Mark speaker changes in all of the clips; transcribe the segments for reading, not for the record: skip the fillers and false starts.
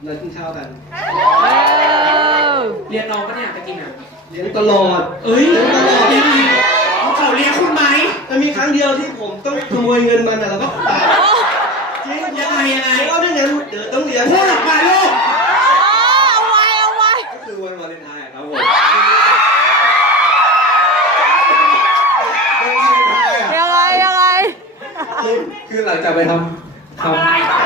Speaker 1: นัดกินข้าวกัน
Speaker 2: เรียนน้องก็เนี่ยไปกินอ่ะ
Speaker 1: เลี้ยงตลอด
Speaker 2: เอ้ย
Speaker 1: เลี้ยงตลอด
Speaker 2: ยังไงเขาเรียกคุณไหม
Speaker 1: แต่มีครั้งเดียวที่ผมต้องขโมยเงินมันแต่เราก็ตายจริง
Speaker 2: ยังไง
Speaker 1: เอาด้วยงั้นเดี๋ยวต้องเลี้ยง
Speaker 2: พูดออกมาลูก
Speaker 3: เอาไว้
Speaker 4: ก็คือวันวาเลนไทน์ครับผม
Speaker 3: ยังไง
Speaker 4: คือหลังจากไปทำ
Speaker 3: อะไรกัน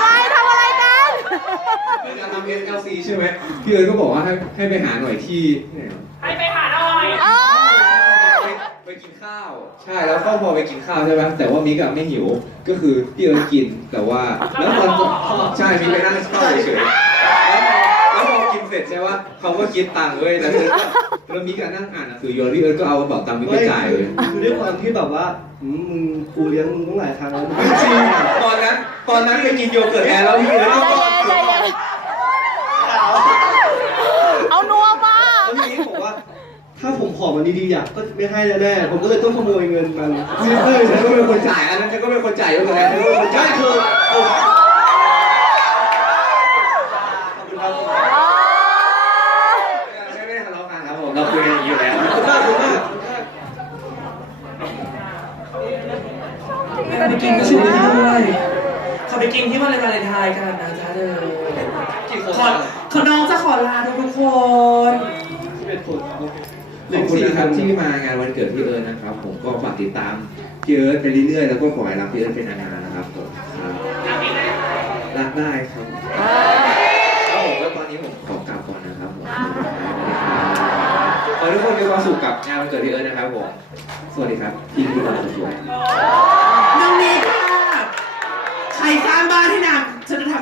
Speaker 4: ไปการทำ SLC ใช่ไหมพี่เอิร์ธก็บอกว่าให้ไปหาหน่อยที่
Speaker 2: ให้ไปหาหน่อย
Speaker 4: ไปกินข้าวใช่แล้วก็พอไปกินข้าวใช่ไหมแต่ว่ามิกอะไม่หิวก็คือพี่เอิร์ธกินแต่ว่าแล้วตอนใช่มิกไปนั่งเฝ้าเฉยๆแล้วพอกินเสร็จใช่ไหมเขาก็คิดตังค์เลยแล้วมิกอะนั่งอ่านหนังสืออยู่พี่เอิร์ธก็เอากระเป๋าตังค์มิกไปจ่ายเลย
Speaker 1: คือด้วยความที่แบบว่ามึงกูเลี้ยงมึงตั้งหลายครั้งแล้ว
Speaker 4: จริงตอนนั้นไปกินโยเกิร์ตแอร์แล้วพี่เอิร์ธก็
Speaker 3: เอานัวมา
Speaker 1: แล้วทีนี้บอกว่าถ้าผมขอมันดีๆอยากก็ไม่ให้แน่ๆผมก็เลยต้องขโมยเงินมัน
Speaker 4: ฉันก็เป็นคนจ่ายอันนั้นฉันก็เป็นคนจ่ายโยเกิร์ตแอร์ฉันก็เป็นคนจ่าย
Speaker 1: คือ
Speaker 4: ไม่ได้ทะเลาะกันครับผมเราคุยกันอยู่แล้ว
Speaker 2: ไปกินก็ช่วยด้วยเขาไปกินที่วาเลนไทน์กันนะจ๊ะเด้อขอน้องจะขอลาทุกคน
Speaker 1: 11 คน
Speaker 4: ขอบคุณนะครับที่มางานวันเกิดพี่เอิร์ธนะครับผมก็ฝากติดตามพี่เอิร์ธไปเรื่อยๆแล้วก็ขอให้รักพี่เอิร์ธเป็นนานๆนะครับผมรักได้ครับแล้วผมก็ตอนนี้ผมขอกลับก่อนนะครับผมขอให้ทุกคนมีความสุขกับงานวันเกิดพี่เอิร์ธนะครับผมสวัสดีครับพี่พี่คนสวย
Speaker 2: น้องนี้ค่ะใครสร้างบ้านให้นางฉันจะทำ